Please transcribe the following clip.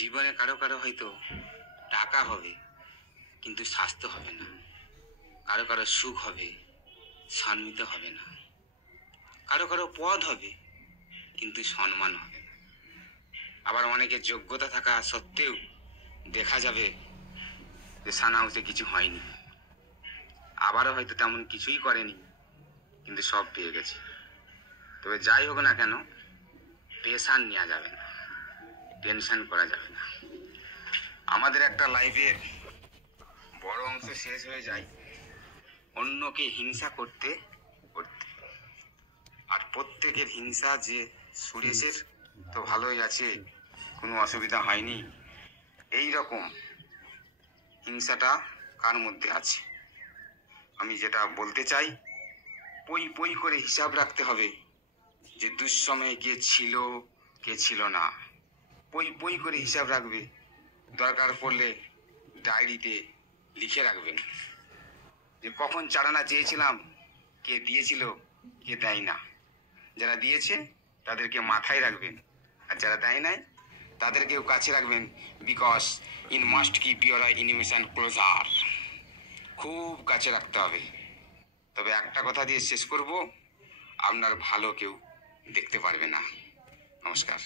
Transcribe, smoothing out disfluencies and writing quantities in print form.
জীবনে কারো কারো হয়তো টাকা হবে কিন্তু স্বাস্থ্য হবে না, কারো কারো সুখ হবে সম্মিত হবে না, কারো কারো পদ হবে কিন্তু সম্মান হবে না। আবার অনেকের যোগ্যতা থাকা সত্ত্বেও দেখা যাবে যে সান হাউসে কিছু হয়নি, আবারও হয়তো তেমন কিছুই করেনি কিন্তু সব পেয়ে গেছে। তবে যাই হোক না কেন, প্রেশার নেওয়া যাবে না, টেনশন করা যাবে না। আমাদের একটা লাইফে বড় অংশ শেষ হয়ে যায় অন্যকে হিংসা করতে করতে। আর প্রত্যেকের হিংসা যে সুরেশের তো ভালোই আছে, কোনো অসুবিধা হয়নি, এই রকম হিংসাটা কার মধ্যে আছে? আমি যেটা বলতে চাই, পই পই করে হিসাব রাখতে হবে যে দুঃসময়ে কে ছিল কে ছিল না। পই পই করে হিসাব রাখবে, দরকার পড়লে ডায়েরিতে লিখে রাখবেন যে কখন চারানা চেয়েছিলাম, কে দিয়েছিল কে দেয় না। যারা দিয়েছে তাদেরকে মাথায় রাখবেন, আর যারা দেয় নাই তাদেরকেও কাছে রাখবেন। Because in must keep your enemies closer, খুব কাছে রাখতে হবে। তবে একটা কথা দিয়ে শেষ করব, আপনার ভালো কেউ দেখতে পারবে না। নমস্কার।